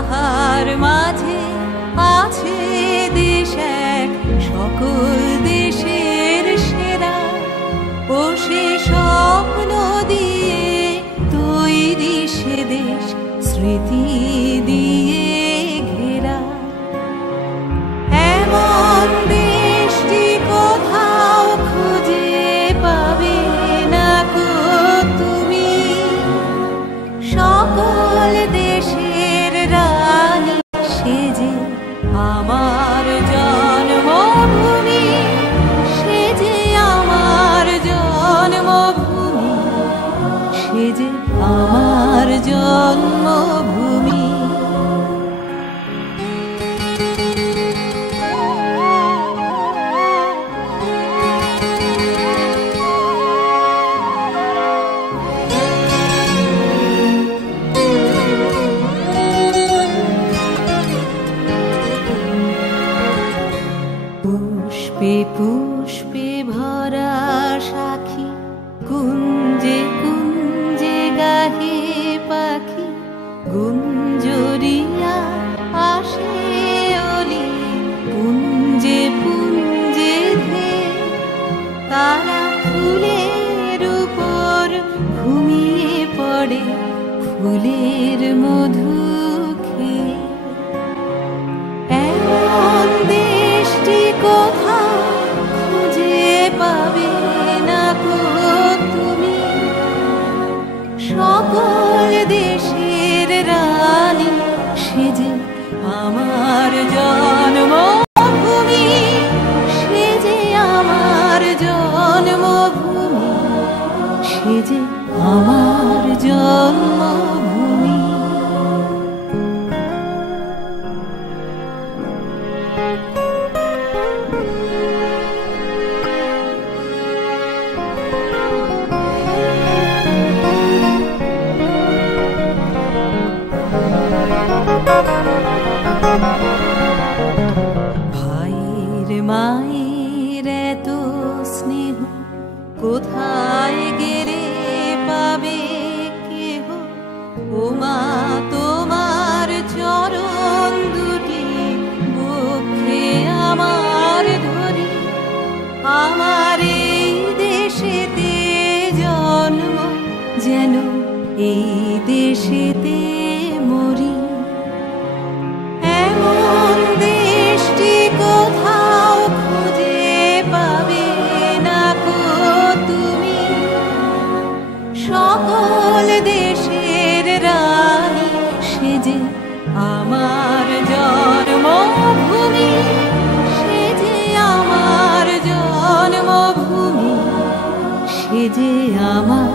তাহার মাঝে আছে দেশ এক, সকল দেশের সেরা। ও সে স্বপ্ন দিয়ে তৈরি সে দেশ, স্মৃতি দিয়ে ঘেরা। এমন দেশটি কোথাও খুঁজে পাবে না গো তুমি, সকল দেশের রানী সেজে আমার জন্মভূমি, সেজে আমার জন্মভূমি, সেজে আমার জন্মভূমি। পুষ্পে পুষ্পে ভরা সাখী, কুঞ্জে কুঞ্জে গাহে পাখি, গুঞ্জরিয়া আসে অলি, পুঞ্জে পুঞ্জে ধে। তারা ফুলের উপর ঘুমিয়ে পড়ে, ফুলের মধু খেয়ে। এমন দেশটি কোথাও খুঁজে পাবে না গো তুমি, সকল দেশের রানী সেজে আমার জন্মভূমি, সেজে আমার জন্মভূমি, সেজে আমার জন্মভূমি। ভাইয়ের মায়ের এত স্নেহ কোথায় গেলে পাবে কেহ, ও মা তোমার চরণ দুটি বক্ষে আমার ধরি। আমার এই দেশেতে জন্ম, যেন এই দেশেতে মরি। এমন দেশটি কোথাও খুঁজে পাবে না গো তুমি, সকল দেশের রানী সেজে আমার জন্মভূমি, সেজে আমার জন্মভূমি, সেজে আমার